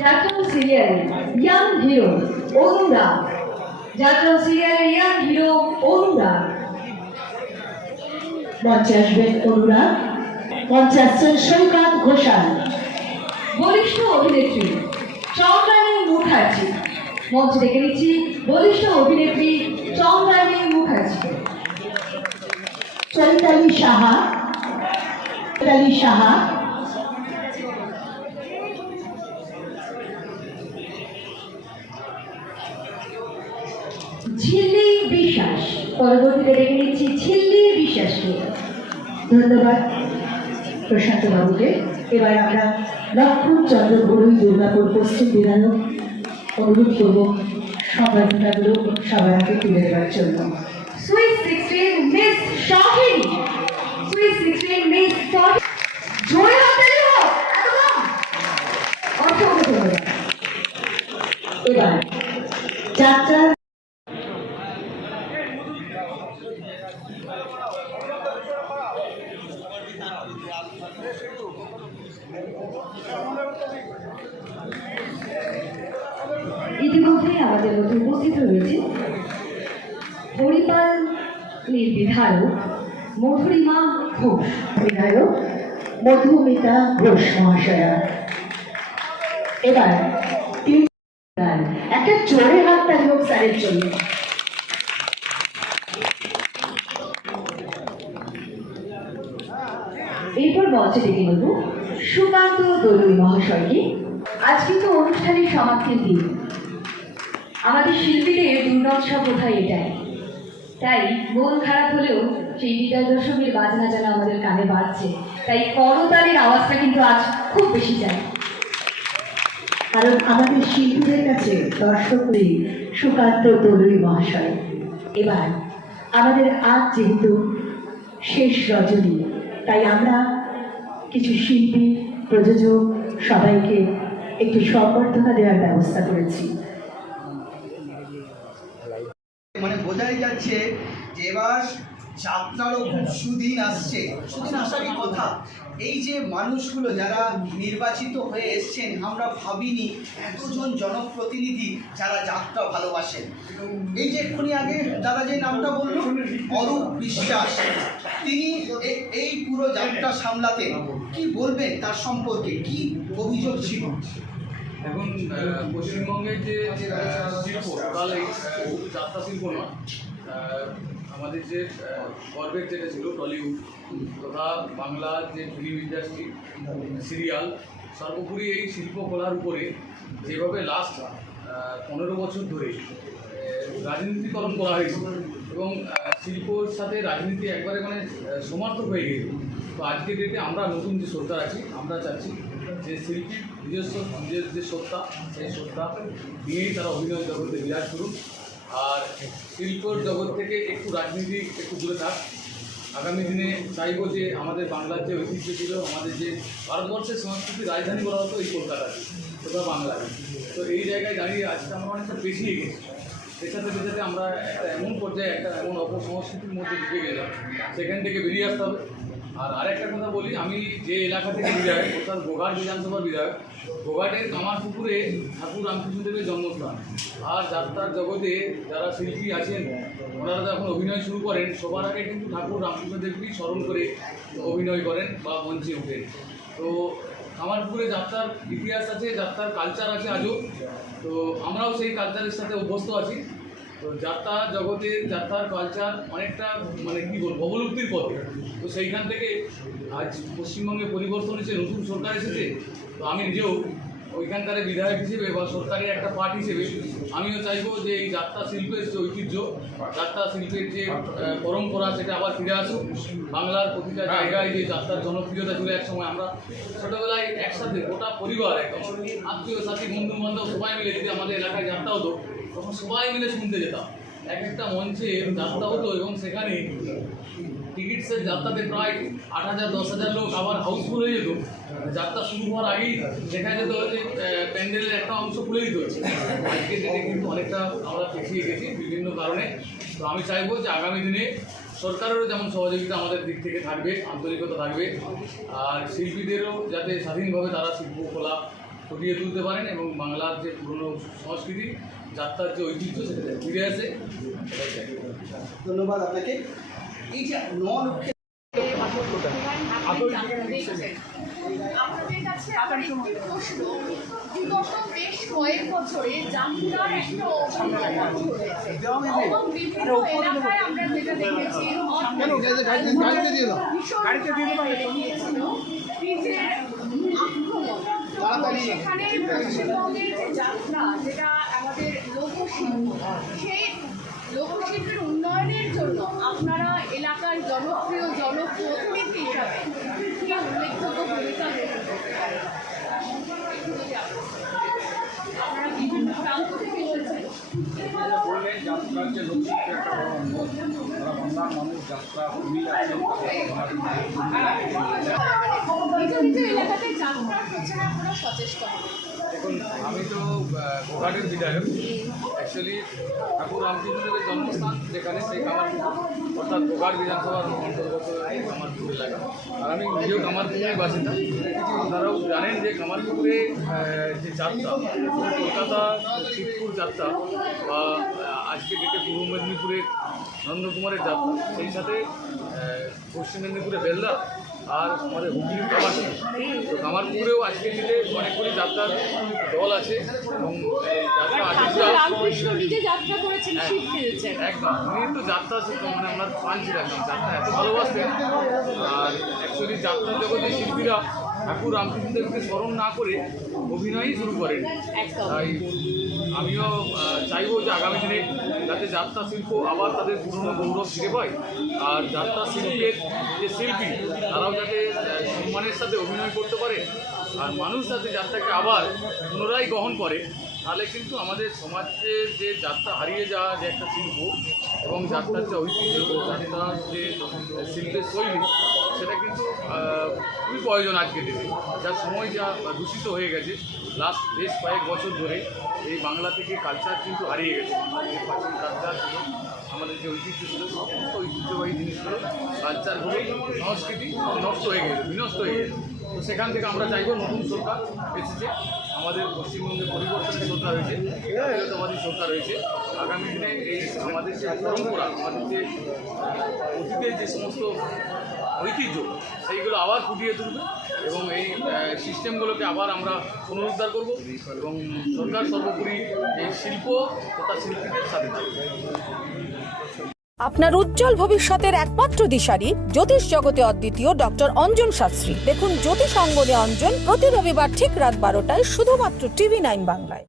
যাত্রা সিরিয়ালে young hero Aruna, যাত্রা সিরিয়ালে ইয়াং হিরো অরুণা। মঞ্চে আসবেন অরুণা, মঞ্চে আসছেন সৈকত ঘোষাল। বলিষ্ঠ অভিনেত্রী চন্দ্রানী মুখার্জি, মঞ্চে ডেকে নিচ্ছি বলিষ্ঠ অভিনেত্রী চন্দ্রানী মুখার্জি। চৈতালি সাহা, চৈতালি সাহা, ঝিল্লি বিশ্বাস, পরবর্তীতে ডেকে নিচ্ছি ঝিল্লি বিশ্বাসকে। ধন্যবাদ প্রশান্ত বাবুকে। এবার আমরা লক্ষণ চন্দ্র বড়ুই দুর্গাপুর পশ্চিম বিধায়ক অনুরোধ করব সম্বর্ধনাগুলো সবার আগে তুলে দেওয়ার জন্য। Sweet 16 miss Shahini, sweet 16 miss Shahini, জোরে হাততালি হোক। একদম অসংখ্য ধন্যবাদ। এবার যাত্রা ইতিমধ্যে আমাদের মধ্যে উপস্থিত রয়েছে হরিপালের বিধায়ক মধুরিমা ঘোষ, বিধায়ক মধুমিতা ঘোষ মহাশয়া। এবার তিন গান, একটা জোরে হাততালি হোক স্যারের জন্য। এরপর মঞ্চে ডেকে নেব সুকান্ত দলুই মহাশয়কে। আজ কিন্তু অনুষ্ঠানের সমাপ্তির দিন। আমাদের শিল্পীদের দুর্গোৎসব বোধহয় এটাই, তাই মন খারাপ হলেও সেই বিজয় দশমীর বাজনা যেন আমাদের কানে বাজছে, তাই করতালির আওয়াজটা কিন্তু আজ খুব বেশি যায়। কারণ আমাদের শিল্পীদের কাছে দর্শকই সুকান্ত দলুই মহাশয়। এবার আমাদের আজ যেহেতু শেষ রজনী, তাই আমরা কিছু শিল্পী, প্রযোজক সবাইকে একটু সম্বর্ধনা দেওয়ার ব্যবস্থা করেছি। মানে বোঝাই যাচ্ছে যে এবার যাত্রারও সুদিন আসছে। সুদিন আসারই কথা। এই যে মানুষগুলো যারা নির্বাচিত হয়ে এসছেন, আমরা ভাবিনি এতজন জনপ্রতিনিধি যারা যাত্রা ভালোবাসেন। এই যে এক্ষুনি আগে দাদা যে নামটা বলল, অরূপ বিশ্বাস, তিনি এই পুরো যাত্রা সামলাতেন। কি বলবেন তার সম্পর্কে, কি অভিযোগ ছিল? এখন পশ্চিমবঙ্গের যে শিল্প, তাহলে যাত্রা শিল্প নয়, আমাদের যে গর্বের যেটা ছিল টলিউড তথা বাংলার যে ফিল্ম ইন্ডাস্ট্রি, সিরিয়াল, সর্বোপরি এই শিল্পকলার উপরে যেভাবে লাস্ট 15 বছর ধরে রাজনীতিকরণ করা হয়েছে এবং শিল্পর সাথে রাজনীতি একবারে মানে সমার্থক হয়ে গেছে। তো আজকের ডেটে আমরা নতুন যে সরকার আছি, আমরা চাচ্ছি যে শিল্পীর নিজের যে সত্তা, সেই সত্তা নিয়েই তারা অভিনয় জগতে বিরাজ করুন। আর শিল্পর জগৎ থেকে একটু রাজনীতি একটু দূরে থাক। আগামী দিনে চাইব যে আমাদের বাংলার যে ঐতিহ্য ছিল, আমাদের যে ভারতবর্ষের সংস্কৃতির রাজধানী বলা হতো এই কলকাতাকে তথা বাংলাকে, তো এই জায়গায় দাঁড়িয়ে আজকে আমরা অনেকটা পেছিয়ে গেছি। পেছাতে পেছাতে আমরা একটা এমন পর্যায়ে, একটা এমন অপসংস্কৃতির মধ্যে ঢুকে গেলাম, সেখান থেকে বেরিয়ে আসতে হবে। আর আরেকটা কথা বলি, আমি যে এলাকা থেকে বিধায়ক, অর্থাৎ গোঘাট বিধানসভার বিধায়ক, গোঘাটের কামারপুকুরে ঠাকুর রামকৃষ্ণদেবের জন্মস্থান। আর যাত্রার জগতে যারা শিল্পী আছেন, ওনারা যখন অভিনয় শুরু করেন, সবার আগে কিন্তু ঠাকুর রামকৃষ্ণদেবকেই স্মরণ করে অভিনয় করেন বা মঞ্চে ওঠেন। তো কামারপুকুরে যাত্রার ইতিহাস আছে, যাত্রার কালচার আছে আজও। তো আমরাও সেই কালচারের সাথে অভ্যস্ত আছি। তো যাত্রা জগতে যাত্রার কালচার অনেকটা মানে কী বলবো, অবলুপ্তির পথে। তো সেইখান থেকে আজ পশ্চিমবঙ্গে পরিবর্তন হয়েছে, নতুন সরকার এসেছে। তো আমি নিজেও ওইখানকার বিধায়ক হিসেবে বা সরকারের একটা পার্ট হিসেবে আমিও চাইবো যে এই যাত্রা শিল্পের যে ঐতিহ্য, যাত্রা শিল্পের যে পরম্পরা, সেটা আবার ফিরে আসুক। বাংলার প্রতিটা জায়গায় যে যাত্রার জনপ্রিয়তা ছিল, এক সময় আমরা ছোটোবেলায় একসাথে গোটা পরিবার, একদম আত্মীয় সাথী বন্ধু বান্ধব সবাই মিলে যদি আমাদের এলাকায় যাত্রা হতো, তখন সবাই মিলে শুনতে যেতাম। এক একটা মঞ্চে যাত্রা হতো এবং সেখানে টিকিটসের যাত্রাতে প্রায় 8,000 10,000 লোক আবার হাউসফুল হয়ে যেত। যাত্রা শুরু হওয়ার আগেই দেখা যেত যে প্যান্ডেলের একটা অংশ খুলে দিত। আজকের দিনে কিন্তু অনেকটা আমরা পিছিয়ে গেছি বিভিন্ন কারণে। তো আমি চাইবো যে আগামী দিনে সরকারেরও যেমন সহযোগিতা আমাদের দিক থেকে থাকবে, আন্তরিকতা থাকবে, আর শিল্পীদেরও যাতে স্বাধীনভাবে তারা শিল্পকলা ফুটিয়ে তুলতে পারেন এবং বাংলার যে পুরনো সংস্কৃতি, যাত্রার যে ঐতিহ্য সেটা ফিরে আসে। এটাই চাই। ধন্যবাদ আপনাকে। এই যে লক্ষে আপনাদের কাছে আমার একটি প্রশ্ন, বিগত বেশ কয়েক বছরে যাত্রার একটা অভিনবতা ঘটেছে এবং বিভিন্ন এলাকায় আমরা যেটা দেখেছি সেখানে পশ্চিমবঙ্গের যে যাত্রা, যেটা আমাদের লোকশিল্প, সেই লোকশিল্পের উন্নয়নের জন্য আপনারা এলাকার জনপ্রিয় জনপ্রতিনিধি হিসাবে কি উল্লেখযোগ্য ভূমিকা গ্রহণ করতে পারেন? আপনারা বিভিন্ন প্রান্ত থেকে এসেছেন। বললেন যাত্রার যে লোকশিল্পের একটা বড় অঙ্গ, তারা বাংলার মানুষ যাত্রা ভূমি আছে নিজ নিজ এলাকাতে যাত্রা হচ্ছে না, আপনারা সচেষ্ট হন। দেখুন, আমি তো গোঘাটের বিধায়ক। অ্যাকচুয়ালি ঠাকুর রামকৃষ্ণদেবের জন্মস্থান যেখানে, সেই কামারপুকুর, অর্থাৎ গোঘাট বিধানসভার অন্তর্গত এই কামারপুকুর এলাকা। আর আমি নিজেও কামারপুকুরের বাসিন্দা। আপনারাও জানেন যে কামারপুকুরে যে যাত্রা, কলকাতা শিবপুর যাত্রা বা আজকে ডেটে পূর্ব মেদিনীপুরের নন্দকুমারের যাত্রা, সেই সাথে পশ্চিম মেদিনীপুরে বেলদা আর আমাদের হুগলির কামারপুকুর। তো কামারপুকুরেও আজকে দিনে অনেকগুলি যাত্রার দল আছে এবং যাত্রা নিজে যাত্রা করেছেন, শীত পেয়েছেন। একদম উনি তো যাত্রা মানে ওনার ফান ছিল, একদম যাত্রা এত ভালোবাসতেন। আর অ্যাকচুয়ালি যাত্রা জগতে শিল্পীরা ঠাকুর রামকৃষ্ণদেবকে স্মরণ না করে অভিনয়ই শুরু করেন। তাই আমিও চাইবো যে আগামী দিনে যাতে যাত্রা শিল্প আবার তাদের পুরনো গৌরব ফিরে পায়, আর যাত্রা শিল্পের যে শিল্পী তারাও যাতে সম্মানের সাথে অভিনয় করতে পারে, আর মানুষ যাতে যাত্রাকে আবার পুনরায় গ্রহণ করে। তাহলে কিন্তু আমাদের সমাজের যে যাত্রা হারিয়ে যাওয়া যে একটা শিল্প এবং যাত্রার যে ঐতিহ্য, যাত্রার যে শিল্পের শৈলী, সেটা কিন্তু খুবই প্রয়োজন আজকে দিনে। যার সময় যা দূষিত হয়ে গেছে, লাস্ট বেশ কয়েক বছর ধরে এই বাংলা থেকে কালচার কিন্তু হারিয়ে গেছে। যে প্রাচীন কালচার ছিল, আমাদের যে ঐতিহ্য ছিল, সমস্ত ঐতিহ্যবাহী জিনিসগুলো, কালচারগুলো, সংস্কৃতি নষ্ট হয়ে গেছে, বিনষ্ট হয়ে গেছে। তো সেখান থেকে আমরা চাইবো, নতুন সরকার এসেছে, আমাদের পশ্চিমবঙ্গে পরিবর্তনের সরকার হয়েছে, জাতীয়তাবাদী সরকার হয়েছে। আগামী দিনে এই আমাদের যে পরম্পরা, আমাদের যে অতীতের যে সমস্ত ঐতিহ্য, সেইগুলো আবার ফুটিয়ে তুলবে এবং এই সিস্টেমগুলোকে আবার আমরা পুনরুদ্ধার করব এবং সরকার সর্বোপরি এই শিল্প তথা শিল্পীদের সাথে থাকবে। আপনার উজ্জ্বল ভবিষ্যতের একমাত্র দিশারি জ্যোতিষ জগতে অদ্বিতীয় ডক্টর অঞ্জন শাস্ত্রী। দেখুন জ্যোতিষ অঙ্গনে অঞ্জন প্রতি রবিবার ঠিক রাত 12টায় শুধুমাত্র TV9 বাংলায়।